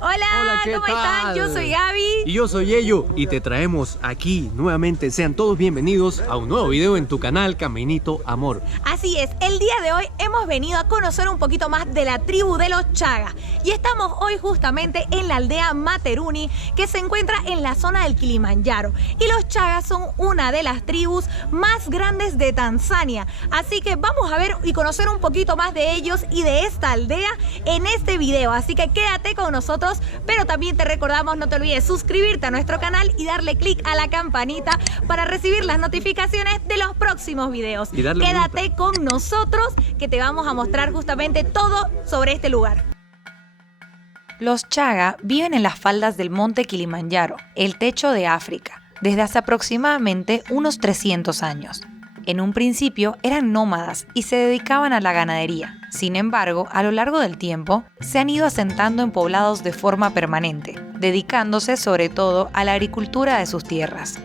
Hola, ¿cómo están? Yo soy Gaby. Y yo soy Yeyo. Y te traemos aquí nuevamente. Sean todos bienvenidos a un nuevo video en tu canal Caminito Amor. Así es, el día de hoy hemos venido a conocer un poquito más de la tribu de los Chaga. Y estamos hoy justamente en la aldea Materuni, que se encuentra en la zona del Kilimanjaro. Y los Chagas son una de las tribus más grandes de Tanzania. Así que vamos a ver y conocer un poquito más de ellos y de esta aldea en este video. Así que quédate con nosotros, pero también te recordamos, no te olvides suscribirte a nuestro canal y darle click a la campanita para recibir las notificaciones de los próximos videos. Quédate con nosotros que te vamos a mostrar justamente todo sobre este lugar. Los Chaga viven en las faldas del monte Kilimanjaro, el techo de África, desde hace aproximadamente unos 300 años. En un principio eran nómadas y se dedicaban a la ganadería. Sin embargo, a lo largo del tiempo, se han ido asentando en poblados de forma permanente, dedicándose sobre todo a la agricultura de sus tierras.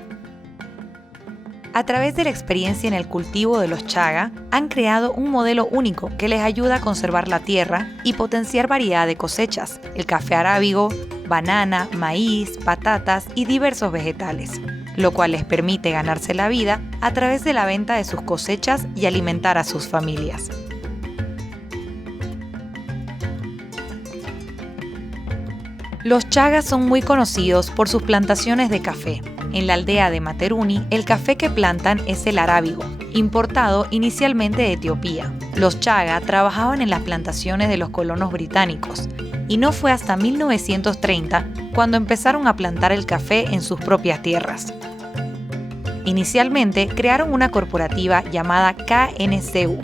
A través de la experiencia en el cultivo de los Chaga, han creado un modelo único que les ayuda a conservar la tierra y potenciar variedad de cosechas: el café arábigo, banana, maíz, patatas y diversos vegetales, lo cual les permite ganarse la vida a través de la venta de sus cosechas y alimentar a sus familias. Los Chagas son muy conocidos por sus plantaciones de café. En la aldea de Materuni, el café que plantan es el arábigo, importado inicialmente de Etiopía. Los Chaga trabajaban en las plantaciones de los colonos británicos, y no fue hasta 1930 cuando empezaron a plantar el café en sus propias tierras. Inicialmente crearon una corporativa llamada KNCU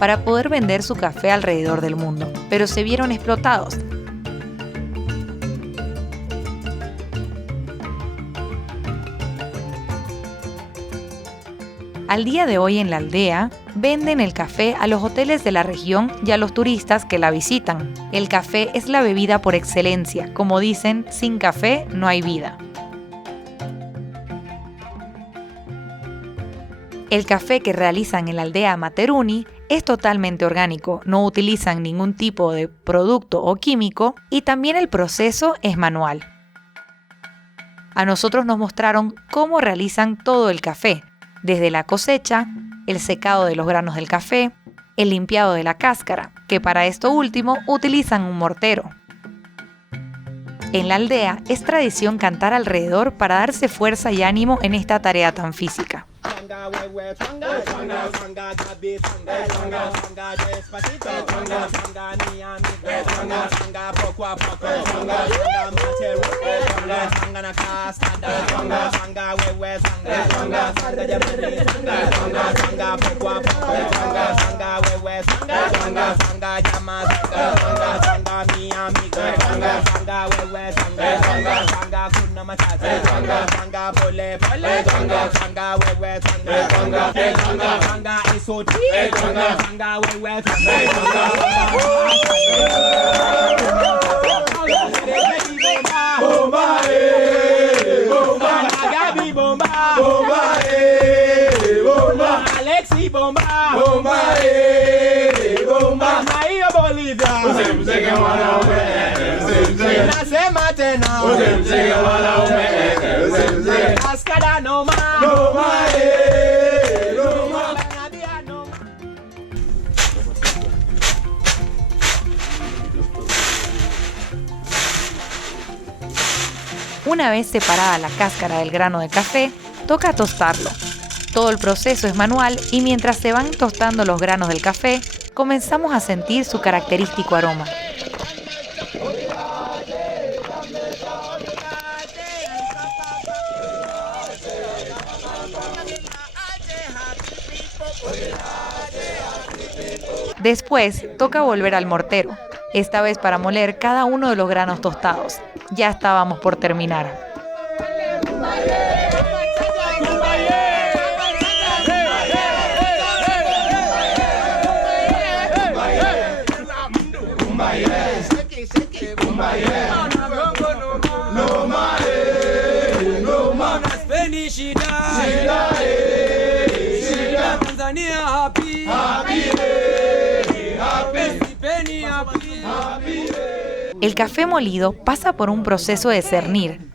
para poder vender su café alrededor del mundo, pero se vieron explotados. Al día de hoy en la aldea, venden el café a los hoteles de la región y a los turistas que la visitan. El café es la bebida por excelencia. Como dicen, sin café no hay vida. El café que realizan en la aldea Materuni es totalmente orgánico, no utilizan ningún tipo de producto o químico y también el proceso es manual. A nosotros nos mostraron cómo realizan todo el café, desde la cosecha, el secado de los granos del café, el limpiado de la cáscara, que para esto último utilizan un mortero. En la aldea es tradición cantar alrededor para darse fuerza y ánimo en esta tarea tan física. Alexi Bomba, Bomba, Bomba, Maio Bolivia, Ascada no más, Una vez separada la cáscara del grano de café, toca tostarlo. Todo el proceso es manual y mientras se van tostando los granos del café, comenzamos a sentir su característico aroma. Después toca volver al mortero, esta vez para moler cada uno de los granos tostados. Ya estábamos por terminar. el café molido pasa por un proceso de cernir.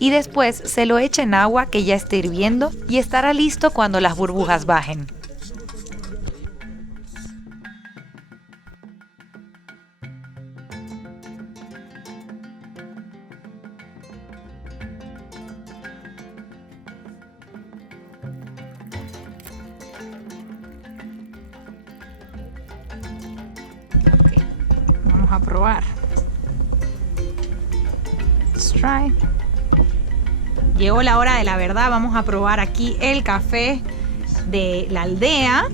Y después se lo echa en agua que ya está hirviendo y estará listo cuando las burbujas bajen. Vamos a probar. Let's try. Llegó la hora de la verdad. Vamos a probar aquí el café de la aldea.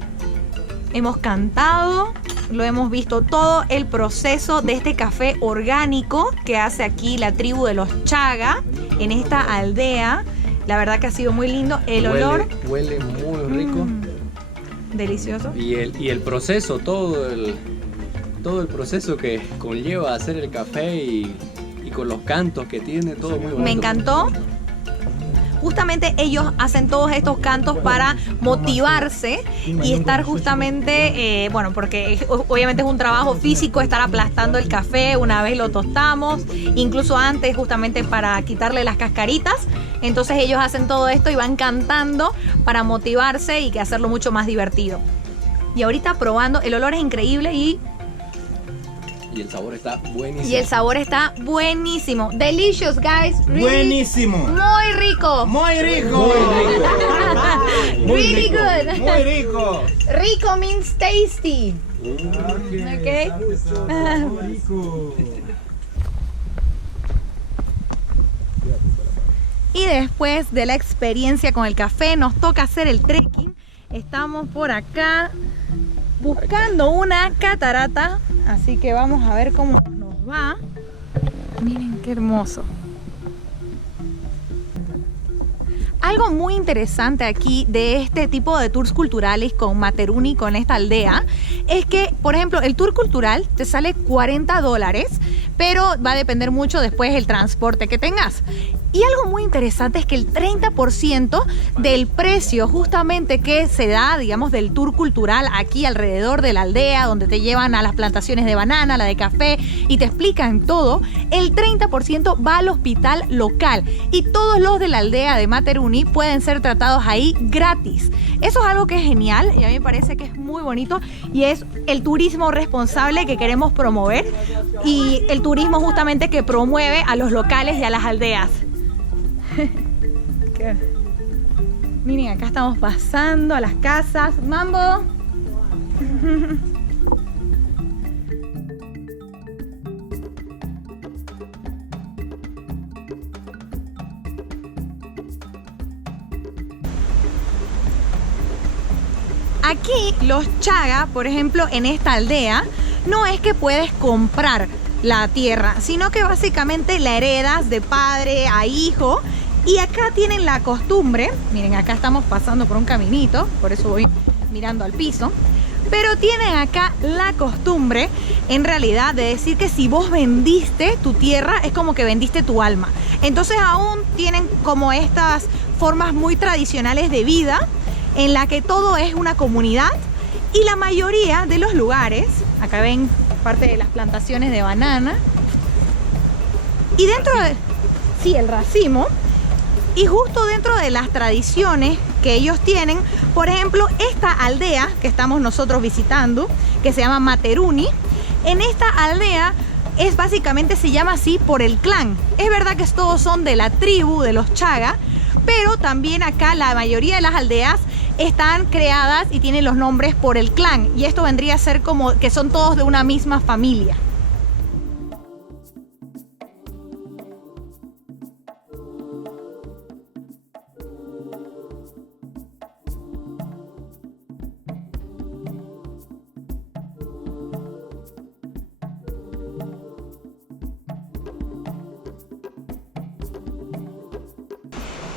Hemos cantado, lo hemos visto todo el proceso de este café orgánico que hace aquí la tribu de los Chaga en esta aldea. La verdad que ha sido muy lindo. El olor huele muy rico. Delicioso. Y el proceso, todo el proceso que conlleva hacer el café y con los cantos que tiene, todo muy bonito. Me encantó. Justamente ellos hacen todos estos cantos para motivarse y estar justamente, bueno, porque obviamente es un trabajo físico estar aplastando el café una vez lo tostamos, incluso antes justamente para quitarle las cascaritas. Entonces ellos hacen todo esto y van cantando para motivarse y que hacerlo mucho más divertido. Y ahorita probando, el olor es increíble y el sabor está buenísimo. Y el sabor está buenísimo. Delicious, guys. Really, buenísimo. Muy rico. Muy rico. Muy Really rico. good. Muy rico. Rico means tasty. Okay. Muy rico. Y después de la experiencia con el café, nos toca hacer el trekking. Estamos por acá buscando una catarata. Así que vamos a ver cómo nos va. Miren qué hermoso. Algo muy interesante aquí de este tipo de tours culturales con Materuni, con esta aldea, es que, por ejemplo, el tour cultural te sale $40, pero va a depender mucho después del transporte que tengas. Y algo muy interesante es que el 30% del precio justamente que se da, digamos, del tour cultural aquí alrededor de la aldea, donde te llevan a las plantaciones de banana, la de café y te explican todo, el 30% va al hospital local y todos los de la aldea de Materuni pueden ser tratados ahí gratis. Eso es algo que es genial y a mí me parece que es muy bonito y es el turismo responsable que queremos promover y el turismo justamente que promueve a los locales y a las aldeas. Miren, acá estamos pasando a las casas. ¡Mambo! Aquí los Chaga, por ejemplo, en esta aldea, no es que puedes comprar la tierra, sino que básicamente la heredas de padre a hijo. Y acá tienen la costumbre, miren, acá estamos pasando por un caminito, por eso voy mirando al piso, pero tienen acá la costumbre, en realidad, de decir que si vos vendiste tu tierra, es como que vendiste tu alma. Entonces aún tienen como estas formas muy tradicionales de vida, en la que todo es una comunidad, y la mayoría de los lugares, acá ven parte de las plantaciones de banana, y dentro de, sí, el racimo. Y justo dentro de las tradiciones que ellos tienen, por ejemplo, esta aldea que estamos nosotros visitando, que se llama Materuni, en esta aldea es básicamente, se llama así por el clan. Es verdad que todos son de la tribu de los Chaga, pero también acá la mayoría de las aldeas están creadas y tienen los nombres por el clan. Y esto vendría a ser como que son todos de una misma familia.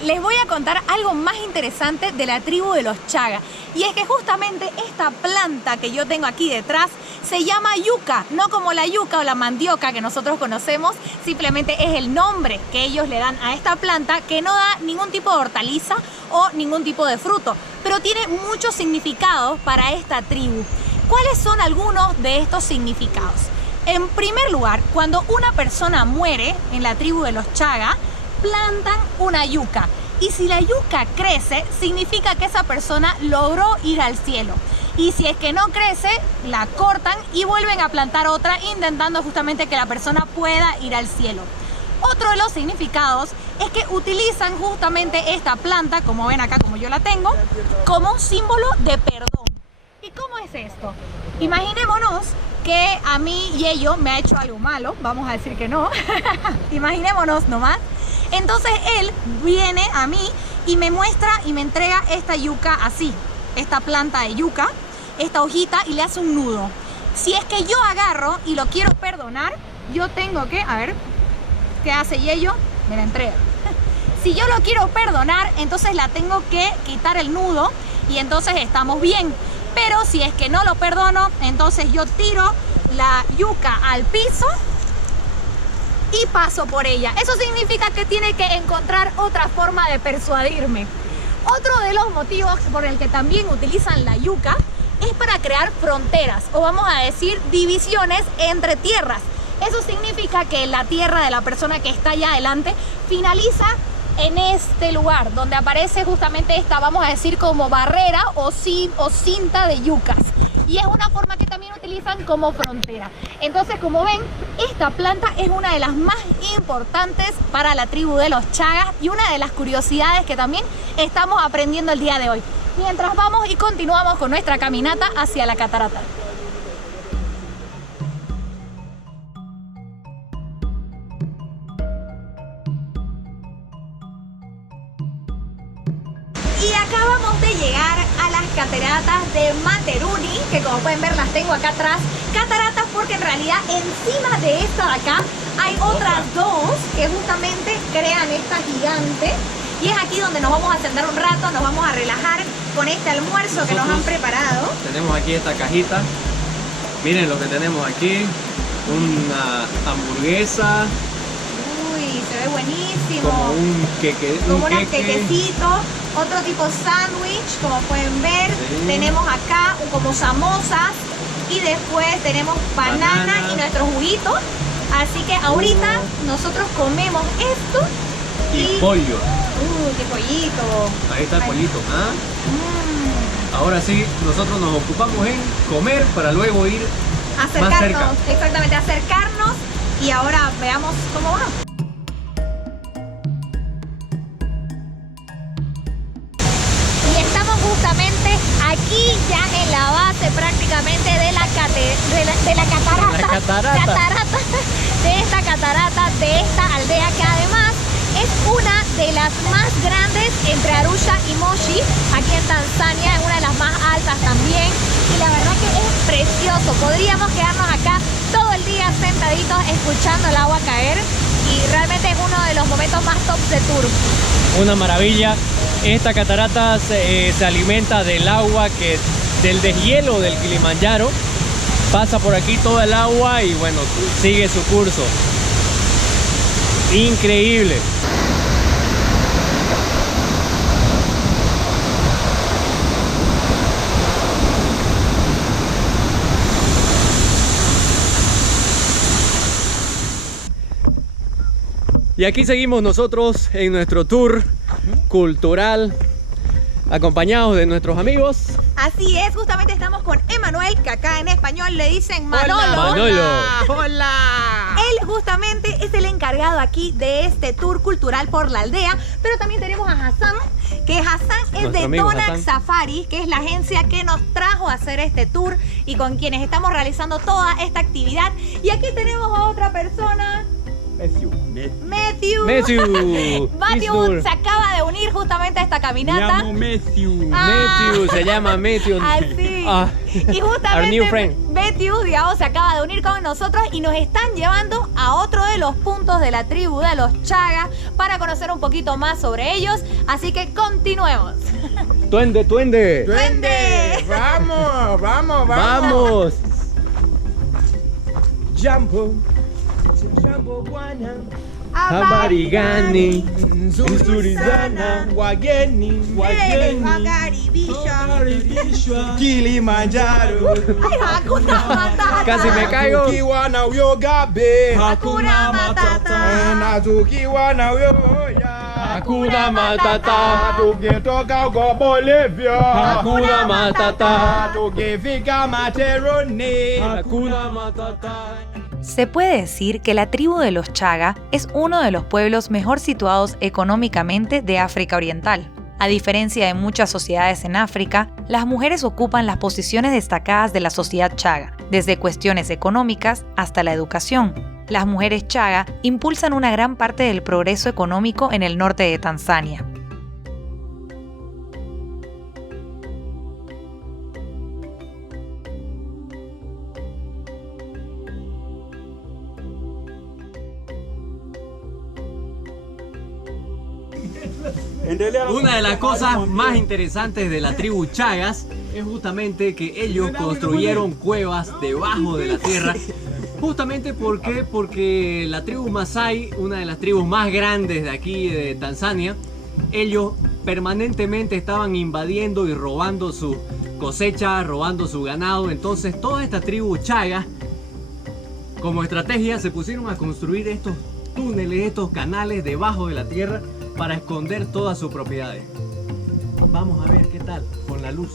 Les voy a contar algo más interesante de la tribu de los Chaga. Y es que justamente esta planta que yo tengo aquí detrás se llama yuca, no como la yuca o la mandioca que nosotros conocemos, simplemente es el nombre que ellos le dan a esta planta, que no da ningún tipo de hortaliza o ningún tipo de fruto, pero tiene mucho significado para esta tribu. ¿Cuáles son algunos de estos significados? En primer lugar, cuando una persona muere en la tribu de los Chaga, plantan una yuca. Y si la yuca crece, significa que esa persona logró ir al cielo. Y si es que no crece, la cortan y vuelven a plantar otra, intentando justamente que la persona pueda ir al cielo. Otro de los significados es que utilizan justamente esta planta, como ven acá, como yo la tengo, como un símbolo de perdón. ¿Y cómo es esto? Imaginémonos que a mí Yeyo me ha hecho algo malo, vamos a decir que no, imaginémonos nomás. Entonces él viene a mí y me muestra y me entrega esta yuca así, esta planta de yuca, esta hojita, y le hace un nudo. Si es que yo agarro y lo quiero perdonar, yo tengo que, a ver, ¿qué hace Yeyo? Me la entrega. Si yo lo quiero perdonar, entonces la tengo que quitar el nudo y entonces estamos bien. Pero si es que no lo perdono, entonces yo tiro la yuca al piso y paso por ella. Eso significa que tiene que encontrar otra forma de persuadirme. Otro de los motivos por el que también utilizan la yuca es para crear fronteras, o vamos a decir divisiones entre tierras. Eso significa que la tierra de la persona que está allá adelante finaliza en este lugar, donde aparece justamente esta, vamos a decir, como barrera o cinta de yucas. Y es una forma que también utilizan como frontera. Entonces, como ven, esta planta es una de las más importantes para la tribu de los Chagas y una de las curiosidades que también estamos aprendiendo el día de hoy. Mientras vamos y continuamos con nuestra caminata hacia la catarata. Y acabamos de llegar a las cataratas de Materuni, que como pueden ver las tengo acá atrás. Cataratas porque en realidad encima de esta de acá hay otras dos que justamente crean esta gigante. Y es aquí donde nos vamos a sentar un rato, nos vamos a relajar con este almuerzo que nos han preparado. Tenemos aquí esta cajita. Miren lo que tenemos aquí. Una hamburguesa. Uy, se ve buenísimo. Como un queque. Como unos quequecitos. Otro tipo sándwich, como pueden ver. Sí. Tenemos acá como samosas. Y después tenemos banana y nuestros juguitos. Así que ahorita nosotros comemos esto. Y pollo. ¡Qué pollito! Ahí está el pollito. ¿Ah? Ahora sí, nosotros nos ocupamos en comer para luego ir Acercarnos, más cerca. exactamente, acercarnos. Y ahora veamos cómo va. Y estamos justamente aquí ya en la base prácticamente de la catarata, de esta catarata, de esta aldea que además es una de las más grandes entre Arusha y Moshi, aquí en Tanzania, es una de las más altas también. Y la verdad que es precioso. Podríamos quedarnos acá todo el día sentaditos escuchando el agua caer y realmente es uno de los momentos más top de tour. Una maravilla. Esta catarata se alimenta del agua, del deshielo del Kilimanjaro. Pasa por aquí todo el agua y bueno, sigue su curso. Increíble. Y aquí seguimos nosotros en nuestro tour cultural, acompañados de nuestros amigos. Así es, justamente estamos con Emanuel, que acá en español le dicen Manolo. Manolo. ¡Hola! Él justamente es el encargado aquí de este tour cultural por la aldea, pero también tenemos a Hassan, que Hassan es Nuestro de amigo Tonac Hassan. Safari, que es la agencia que nos trajo a hacer este tour y con quienes estamos realizando toda esta actividad. Y aquí tenemos a otra persona, Matthew. Matthew se acaba de unir justamente a esta caminata. Matthew. Matthew, se llama Matthew. Así. Ah, Y our new justamente friend. Matthew, digamos, se acaba de unir con nosotros y nos están llevando a otro de los puntos de la tribu de los Chaga para conocer un poquito más sobre ellos. Así que continuemos. Tuende, tuende. ¡Duende! ¡Vamos! ¡Vamos! Vamos. Jumbo. Jumbo guana. Abarigani, Surizana, Wageni, Kilimanjaro, Ay, Hakuna Matata. Casi me caigo. Tukiwana Yoga Be, Hakuna Matata. na tukiwana Yoya, Hakuna Matata, tukitoka kwa Bolivia, Hakuna Matata, tukifika Materoni, Hakuna Matata. Se puede decir que la tribu de los Chaga es uno de los pueblos mejor situados económicamente de África Oriental. A diferencia de muchas sociedades en África, las mujeres ocupan las posiciones destacadas de la sociedad Chaga, desde cuestiones económicas hasta la educación. Las mujeres Chaga impulsan una gran parte del progreso económico en el norte de Tanzania. Una de las cosas más interesantes de la tribu Chagas es justamente que ellos construyeron cuevas debajo de la tierra. Justamente porque la tribu Masai, una de las tribus más grandes de aquí de Tanzania, ellos permanentemente estaban invadiendo y robando su cosecha, robando su ganado. Entonces toda esta tribu Chaga, como estrategia, se pusieron a construir estos túneles, estos canales debajo de la tierra para esconder todas sus propiedades. Vamos a ver qué tal con la luz.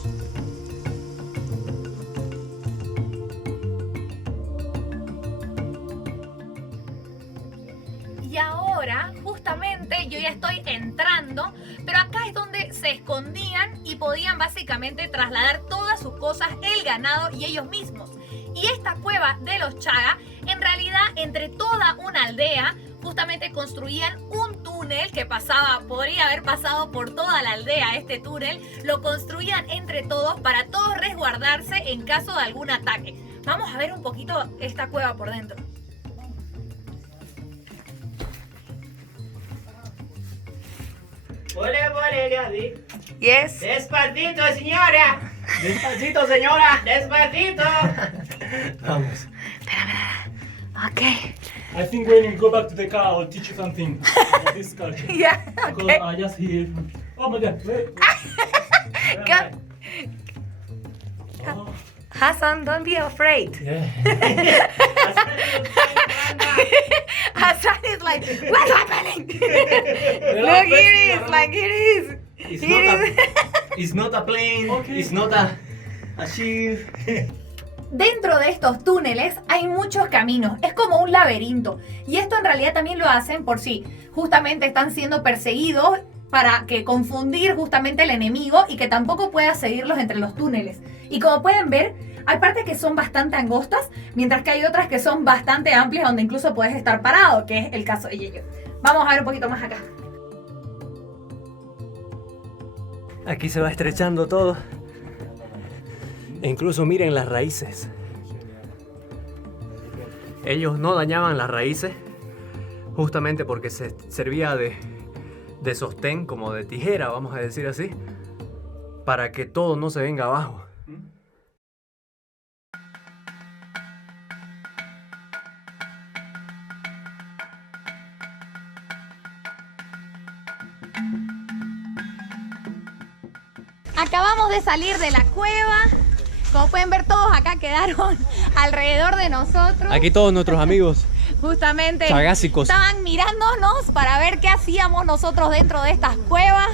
Y ahora, justamente, yo ya estoy entrando, pero acá es donde se escondían y podían básicamente trasladar todas sus cosas, el ganado y ellos mismos. Y esta cueva de los Chaga, en realidad, entre toda una aldea, justamente construían un túnel que podría haber pasado por toda la aldea. Este túnel lo construían entre todos para todos resguardarse en caso de algún ataque. Vamos a ver un poquito esta cueva por dentro. Ole, Gadi. Yes. Despacito, señora. Despacito, señora. Despacito. Vamos. Okay. I think when you go back to the car, I'll teach you something about this culture. Yeah. Because Okay. I just hear. Oh my God! Wait. Go. Hassan, don't be afraid. Yeah. Hassan is like, what's happening? Look, here it is, like it is. It's Here not it is. It's not a plane. Okay. It's not a ship. Dentro de estos túneles hay muchos caminos, es como un laberinto. Y esto en realidad también lo hacen por si justamente están siendo perseguidos, para que confundir justamente al enemigo y que tampoco pueda seguirlos entre los túneles. Y como pueden ver, hay partes que son bastante angostas, mientras que hay otras que son bastante amplias, donde incluso puedes estar parado, que es el caso de ellos. Vamos a ver un poquito más acá. Aquí se va estrechando todo. E incluso miren las raíces. Ellos no dañaban las raíces justamente porque se servía de sostén, como de tijera, vamos a decir así, para que todo no se venga abajo. Acabamos de salir de la cueva. Como pueden ver, todos acá quedaron alrededor de nosotros. Aquí todos nuestros amigos Justamente chagásicos estaban mirándonos para ver qué hacíamos nosotros dentro de estas cuevas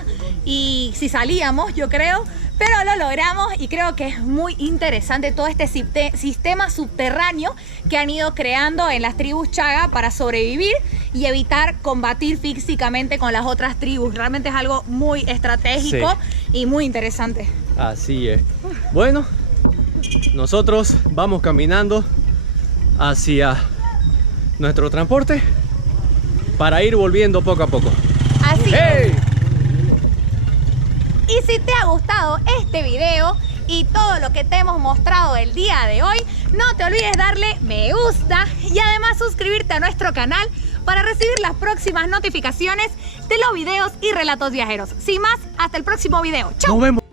y si salíamos, yo creo. Pero lo logramos y creo que es muy interesante todo este sistema subterráneo que han ido creando en las tribus Chaga para sobrevivir y evitar combatir físicamente con las otras tribus. Realmente es algo muy estratégico y muy interesante. Así es. Bueno, nosotros vamos caminando hacia nuestro transporte para ir volviendo poco a poco. Así ¡Hey! es. Y si te ha gustado este video y todo lo que te hemos mostrado el día de hoy, no te olvides darle me gusta y además suscribirte a nuestro canal para recibir las próximas notificaciones de los videos y relatos viajeros. Sin más, hasta el próximo video. ¡Chau! Nos vemos.